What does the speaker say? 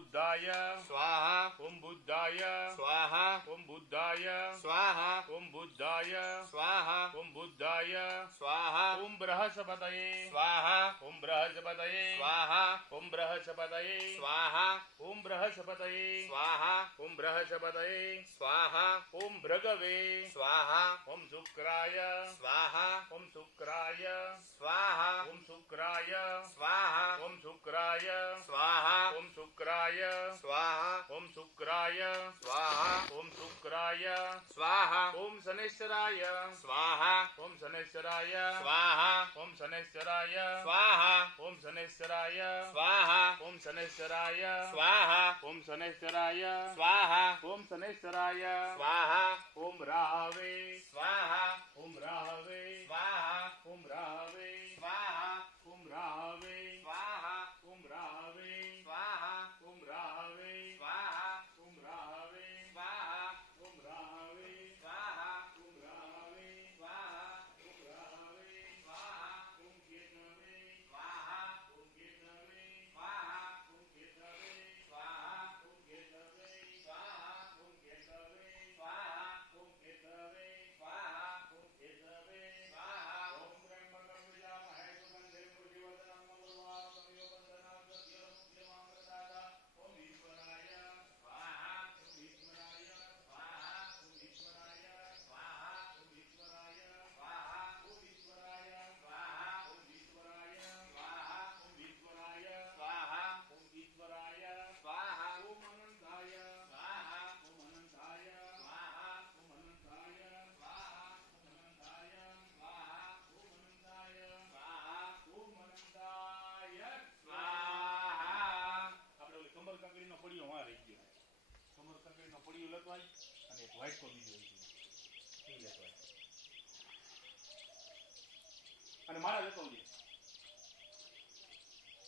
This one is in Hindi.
बुद्धाय स्वाहा ओम बुद्धाय स्वाहा ओम बुद्धाय स्वाहा ओम बुद्धाय स्वाहा ओम बुद्धाय स्वाहा ओम बृहस्पतये स्वाहा ओम बृहस्पतये स्वाहा ओम बृहस्पतये स्वाहा ओम बृहस्पतये स्वाहा ओम बृहस्पतये स्वाहा ओम भृगवे स्वाहा ओम शुक्राय स्वाहा ओम शुक्राय स्वाहा ओम शुक्राय स्वाहा ओम शुक्राय स्वाहा ओम शुक्राय स्वाहा ओम शुक्राय स्वाहा ओम शुक्राय स्वाहा ओम शनेश्वराय स्वाहा ओम शनेश्वराय स्वाहा ओम शनेश्वराय स्वाहा ओम शनेश्वराय स्वाहा ओम शनेश्वराय स्वाहा ओम शनेश्वराय स्वाहा ओम शनेश्वराय स्वाहा ओम राहवे स्वाहा ओम राहवे स्वाहा ओम राहवे स्वाहा ओम राहवे स्वाहा ओम राहवे स्वाहा ओम राहवे स्वाहा ओम राहवे स्वाहा ओम राहवे स्वाहा ओम राहवे स्वाहा ओम राहवे स्वाहा ओम केतवे स्वाहा ओम केतवे स्वाहा ओम केतवे स्वाहा ओम केतवे स्वाहा ओम केतवे स्वाहा ओम केतवे स्वाहा ओम केतवे स्वाहा ओम ब्रह्मणं विजामहे सुगन्धिं पुष्टिवर्धनं मङ्गलवारं योगवन्दनं सत्यमुख्यमामृतादा ओम ईश्वराय स्वाहा ओम ईश्वराय स्वाहा ओम ईश्वराय स्वाहा ओम ईश्वराय स्वाहा ओम ईश्वराय स्वाहा ओम ईश्वराय स्वाहा ओम ईश्वराय स्वाहा ओम ईश्वराय स्वाहा ओम अनंताय स्वाहा ओम अनंताय स्वाहा ओम अनंताय स्वाहा ओम अनंताय स्वाहा ओम अनंताय स्वाहा ઓમ અનંતાય स्वाहा આપણે ઓલી કમર કાકડીનો પડિયો માં રહી ગયો કમર કાકડીનો પડિયો લખવાય અને એક વ્હાઈટ કો બીજો હોય છે એ લખવાય અને મારા લખવજે